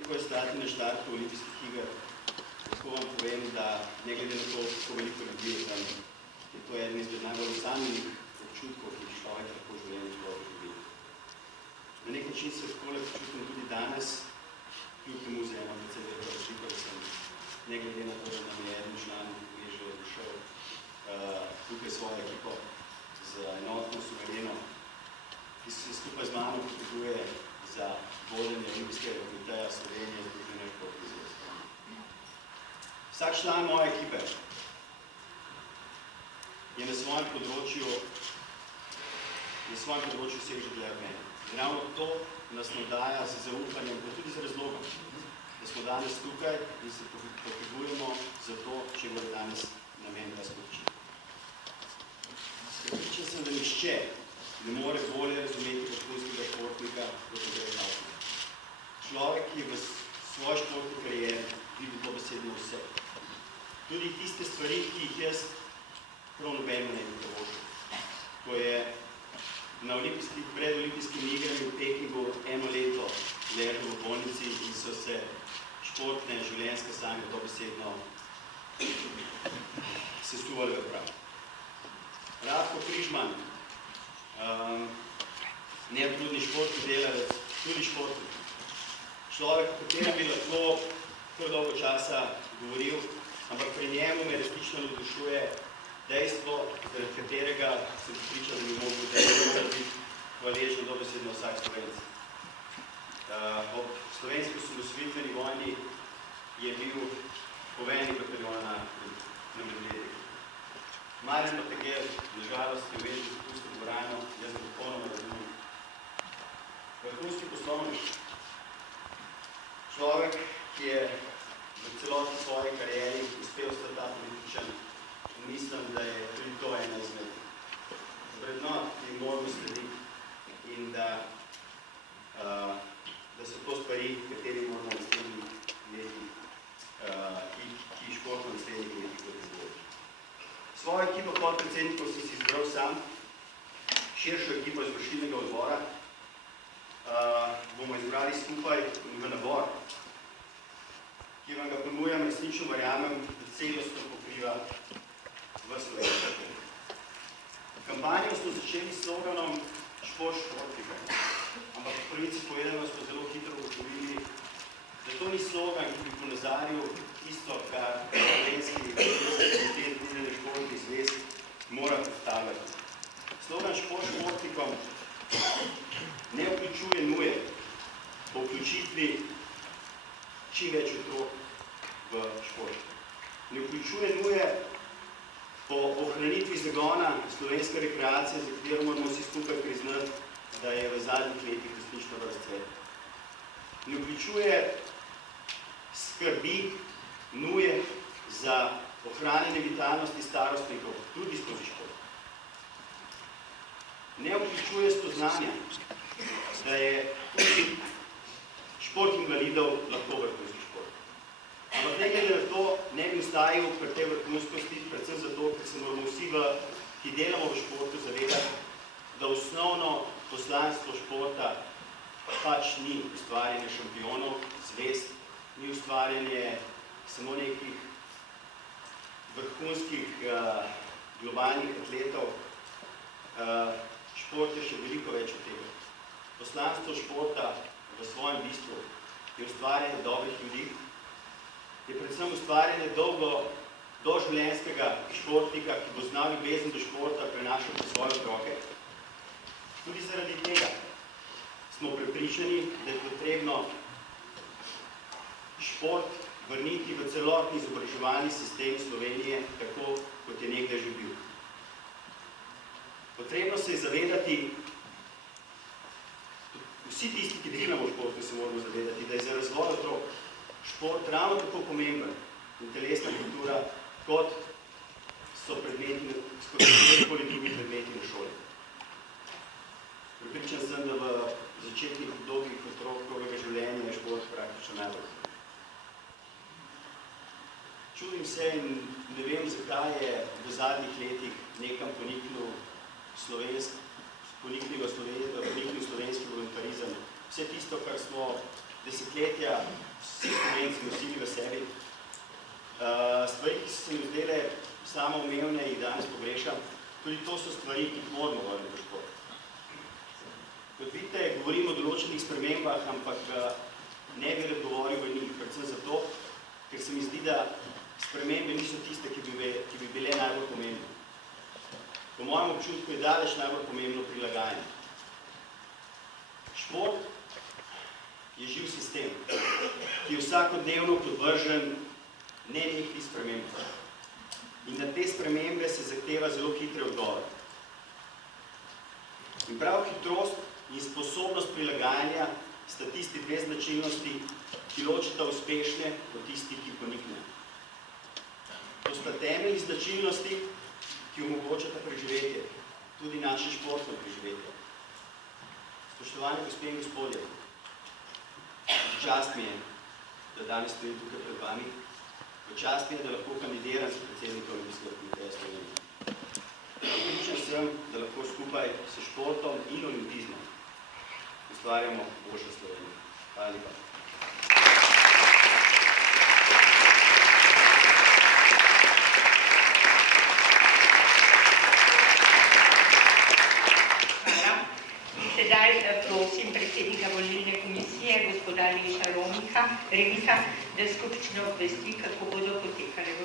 Ko je stati na štartu olimpijskih iger, lahko vam povem, da ne glede na to, kako veliko ljudi je tam, je to eden izmed najbolj osamljenih občutkov, ki jih človek lahko v življenju sploh dobi. Na nek način se takole počutim tudi danes, kljub temu za eno precej veliko razliko, da sem ne glede na to, da nam je eden član že prišel tukaj svojo ekipo z enotno suvereno, ki se skupaj z mano poteguje za vodenje Olimpijskega komiteja Slovenije Združenih športnih zvez. Vsak član moje ekipe je na svojem področju seže dlje od mene. In ravno to nas navdaja z zaupanjem, pa tudi z razlogom, da smo danes tukaj in se potegujemo za to, če bo danes namen razpočiti. Prepričan sem, da nihče ne more bolje razumeti vrhunskega športnika kot Andrej Kavčič. Človek, ki je v svoji športni karieri videl dobesedno vse. Tudi tiste stvari, ki jih jaz prav nobeno ne bi privoščil. Ko je pred olimpijskimi igrami v Pekingu eno leto ležal v bolnici in so se športne življenjske sanje dobesedno sesuvale v prav. Radko Križman, neotrudni športni delavec, tudi športnik. Človek, o katerem bi lahko kar dolgo časa govoril, ampak pri njemu me resnično navdušuje dejstvo, zaradi katerega sem pripričal, da bi mogel biti hvaležen dobesedno vsak Slovenec. Ob slovenski osamosvojitveni vojni je bil poveljnik bataljona na Medvedih. Marjan Mateger, na žalost, je več zapustil dvorano, jaz ga popolnoma razumem. Vrhunski poslovnik. Človek, ki je v celoti svoji karieri uspel stati političen, mislim, da je tudi to ena izmed vrednot, ki jim moramo slediti in da so to stvari, kateri moramo naslednji leti, ki športno naslednjih letih kot izvodi. Svojo ekipo podpredsednikov si izbral sam, širšo ekipo izvršilnega odbora bomo izbrali skupaj v nabor, ki vam ga ponujam, resnično verjamem, da celostno pokriva v Sloveniji. Kampanjo smo začeli s sloganom Šport športnika, ampak v pravici povedano smo zelo hitro ugotovili, da to ni slogan, ki bi ponazaril tisto, kar slovenski komitet Združenih športnih zvez mora predstavljati. Slogan Šport športnikom ne vključuje nuje po vključitvi čim več otrok v šport. Ne vključuje nuje po ohranitvi zagona slovenske rekreacije, za katero moramo vsi skupaj priznati, da je v zadnjih letih resnično v razcvetu. Ne vključuje skrbi nuje za ohranjanje vitalnosti starostnikov, tudi skozi šport. Ne vključuje spoznanja, da je tudi šport invalidov lahko vrhunski šport. Ampak ne glede na to, ne bi ustajal pri tej vrhunskosti, predvsem zato, ker se moramo vsi, ki delamo v športu, zavedati, da osnovno poslanstvo športa pač ni ustvarjanje šampionov, zvezd, ni ustvarjanje samo nekih vrhunskih globalnih atletov. Šport je še veliko več od tega. Poslanstvo športa v svojem bistvu je ustvarjanje dobrih ljudi, je predvsem ustvarjanje doživljenjskega športnika, ki bo znal ljubezen do športa prenašal po svoje otroke. Tudi zaradi tega smo prepričani, da je potrebno šport vrniti v celotni izobraževalni sistem Slovenije, tako kot je nekdaj že bil. Potrebno se je zavedati, vsi tisti, ki delamo v športu, se moramo zavedati, da je za razvoj otrok šport ravno tako pomemben in telesna kultura, kot so predmeti, kakorkoli drugi predmeti na šoli. Pripričan sem, da v začetnih obdobjih otrokovega življenja je šport praktično najbolj. Čudim se in ne vem, zakaj je v zadnjih letih nekam poniknil slovenski voluntarizem. Vse tisto, kar smo desetletja vsi Slovenci nosili v sebi. Stvari, ki so se mi zdele samoumevne, jih danes pogrešam, tudi to so stvari, ki moramo vrniti v šport. Kot vidite, govorim o določenih spremembah, ampak ne bi rad govoril v njih, predvsem zato, ker se mi zdi, da spremembe niso tiste, ki bi bile najbolj pomembne. Po mojem občutku je daleč najbolj pomembno prilagajanje. Šport je živ sistem, ki je vsakodnevno podvržen nenehni spremembe. In na te spremembe se zahteva zelo hitre odgovore. In prav hitrost in sposobnost prilagajanja sta tisti dve značilnosti, ki ločita uspešne od tistih, ki poniknejo. To sta temeljni značilnosti, ki omogočata preživetje, tudi naše športno preživetje. Spoštovane gospe in gospodje, čast mi je, da danes stojim tukaj pred vami, čast mi je, da lahko kandidiram za predsednika Olimpijskega komiteja Slovenije. Prepričan sem, da lahko skupaj s športom in olimpizmom ustvarjamo boljšo Slovenijo. Hvala lepa. Sedaj prosim predsednika volilne komisije, gospoda Aleša Remika, da skupščino obvesti, kako bodo potekale volitve.